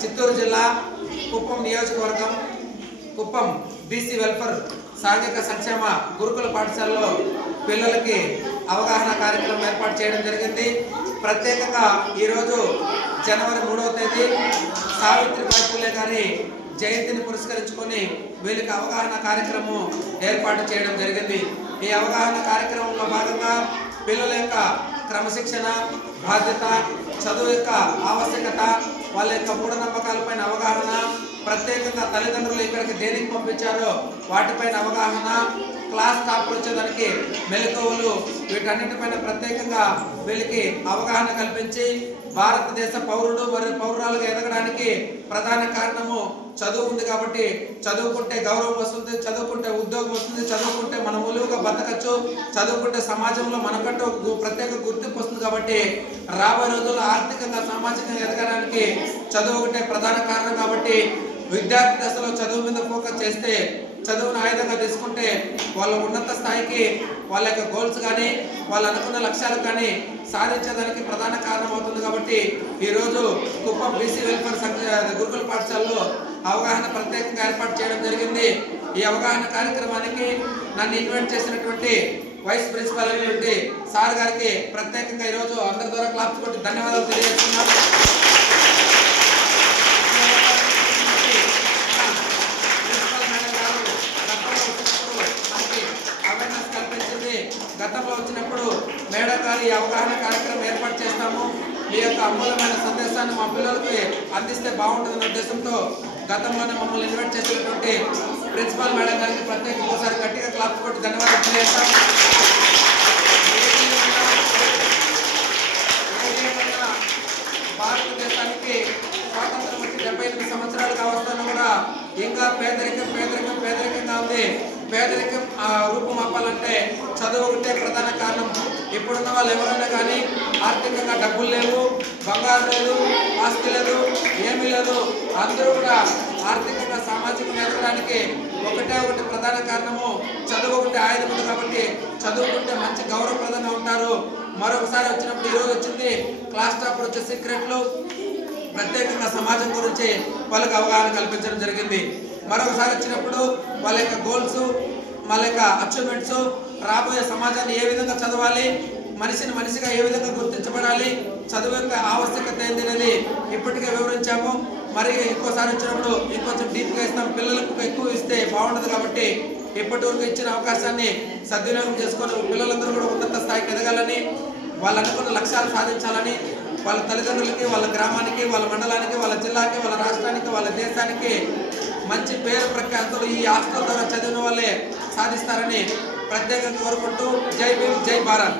చిత్తూరు జిల్లా కుప్పం నియోజకవర్గం Kuppam BC welfare సాంఘిక సంక్షేమ గురుకుల పాఠశాలలో పిల్లలకి అవగాహన కార్యక్రమం ఏర్పాటు చేయడం జరిగింది. ప్రత్యేకంగా ఈరోజు జనవరి మూడవ తేదీ సావిత్రిబాయి పూలే గారి జయంతిని పురస్కరించుకొని వీళ్ళకి అవగాహన కార్యక్రమం ఏర్పాటు చేయడం జరిగింది. ఈ అవగాహన కార్యక్రమంలో భాగంగా పిల్లల యొక్క క్రమశిక్షణ బాధ్యత చదువు యొక్క ఆవశ్యకత వాళ్ళ యొక్క మూఢనమ్మకాలపైన అవగాహన ప్రత్యేకంగా తల్లిదండ్రులు ఇక్కడికి దేనికి పంపించారో వాటిపైన అవగాహన క్లాస్ టాపర్ వచ్చేదానికి మెలకువలు వీటన్నిటిపైన ప్రత్యేకంగా వీళ్ళకి అవగాహన కల్పించి భారతదేశ పౌరుడు మరియు పౌరురాలుగా ఎదగడానికి ప్రధాన కారణము చదువు ఉంది కాబట్టి చదువుకుంటే గౌరవం వస్తుంది చదువుకుంటే ఉద్యోగం వస్తుంది చదువుకుంటే మన ములువుగా బతకచ్చు చదువుకుంటే సమాజంలో మనకంటూ ఒక ప్రత్యేక గుర్తింపు వస్తుంది కాబట్టి రాబోయే రోజుల్లో ఆర్థికంగా సామాజికంగా ఎదగడానికి చదువు ఒకటే ప్రధాన కారణం కాబట్టి విద్యార్థి దశలో చదువు మీద ఫోకస్ చేస్తే చదువును ఆయుధంగా తీసుకుంటే వాళ్ళ ఉన్నత స్థాయికి వాళ్ళ యొక్క గోల్స్ కానీ వాళ్ళు అనుకున్న లక్ష్యాలు కానీ సాధించడానికి ప్రధాన కారణం అవుతుంది కాబట్టి ఈరోజు కుప్పం బీసీ వెల్ఫేర్ సంఘ గురుకుల పాఠశాలలో అవగాహన ప్రత్యేకంగా ఏర్పాటు చేయడం జరిగింది. ఈ అవగాహన కార్యక్రమానికి నన్ను ఇన్వైట్ చేసినటువంటి వైస్ ప్రిన్సిపాల్ అయినటువంటి సార్ గారికి ప్రత్యేకంగా ఈరోజు అందరి ద్వారా క్లాప్స్ కొట్టి ధన్యవాదాలు తెలియజేస్తున్నాను ప్రిన్సిపల్ మేడం గారు గతంలో వచ్చినప్పుడు మనకి అవేర్నెస్ కల్పించింది గతంలో వచ్చినప్పుడు మేడకారి అవగాహన కార్యక్రమం ఏర్పాటు చేస్తాము. మీ యొక్క అమూలమైన సందేశాన్ని మా పిల్లలకి అందిస్తే బాగుంటుందనే ఉద్దేశంతో గతంలోనే మమ్మల్ని ఇన్వైట్ చేసినటువంటి ప్రిన్సిపాల్ మేడం గారికి ప్రత్యేక ఒకసారి గట్టిగా క్లాప్స్ కొట్టి ధన్యవాదాలు తెలియజేస్తాం. భారతదేశానికి స్వాతంత్రం వచ్చి డెబ్బై ఎనిమిది సంవత్సరాలు కావస్తున్నా కూడా ఇంకా పేదరికం పేదరికం పేదరికంగా ఉంది. పేదరికం రూపం రూపుమాపాలంటే చదువు ఒకటే ఇప్పుడున్న వాళ్ళు ఎవరైనా కానీ ఆర్థికంగా డబ్బులు లేవు బంగారు లేదు ఆస్తి లేదు ఏమీ లేదు. అందరూ కూడా ఆర్థికంగా సామాజికంగా ఎదగడానికి ఒకటే ఒకటి ప్రధాన కారణము చదువు ఒకటి ఆయుధం ఉంది కాబట్టి చదువుకుంటే మంచి గౌరవప్రదంగా ఉంటారు. మరొకసారి వచ్చినప్పుడు ఈరోజు వచ్చింది క్లాస్ టాపర్ వచ్చే సీక్రెట్లు ప్రత్యేకంగా సమాజం గురించి వాళ్ళకి అవగాహన కల్పించడం జరిగింది. మరొకసారి వచ్చినప్పుడు వాళ్ళ యొక్క గోల్స్ వాళ్ళ యొక్క అచీవ్మెంట్స్ రాబోయే సమాజాన్ని ఏ విధంగా చదవాలి మనిషిని మనిషిగా ఏ విధంగా గుర్తించబడాలి? చదువు యొక్క ఆవశ్యకత ఏంటనేది ఇప్పటికే వివరించాము. మరి ఎక్కువసారి వచ్చినప్పుడు ఇంకొంచెం డీప్గా ఇస్తాం. పిల్లలకు ఎక్కువ ఇస్తే బాగుండదు కాబట్టి ఇప్పటి వరకు ఇచ్చిన అవకాశాన్ని సద్వినియోగం చేసుకొని పిల్లలందరూ కూడా ఉన్నత స్థాయికి ఎదగాలని వాళ్ళు అనుకున్న లక్ష్యాలు సాధించాలని వాళ్ళ తల్లిదండ్రులకి వాళ్ళ గ్రామానికి వాళ్ళ మండలానికి వాళ్ళ జిల్లాకి వాళ్ళ రాష్ట్రానికి వాళ్ళ దేశానికి మంచి పేరు ప్రఖ్యాతులు ఈ హాస్టల్ ద్వారా చదివిన వాళ్ళే సాధిస్తారని ప్రత్యేకంగా కోరుకుంటూ జై భీమ్ జై భారత్.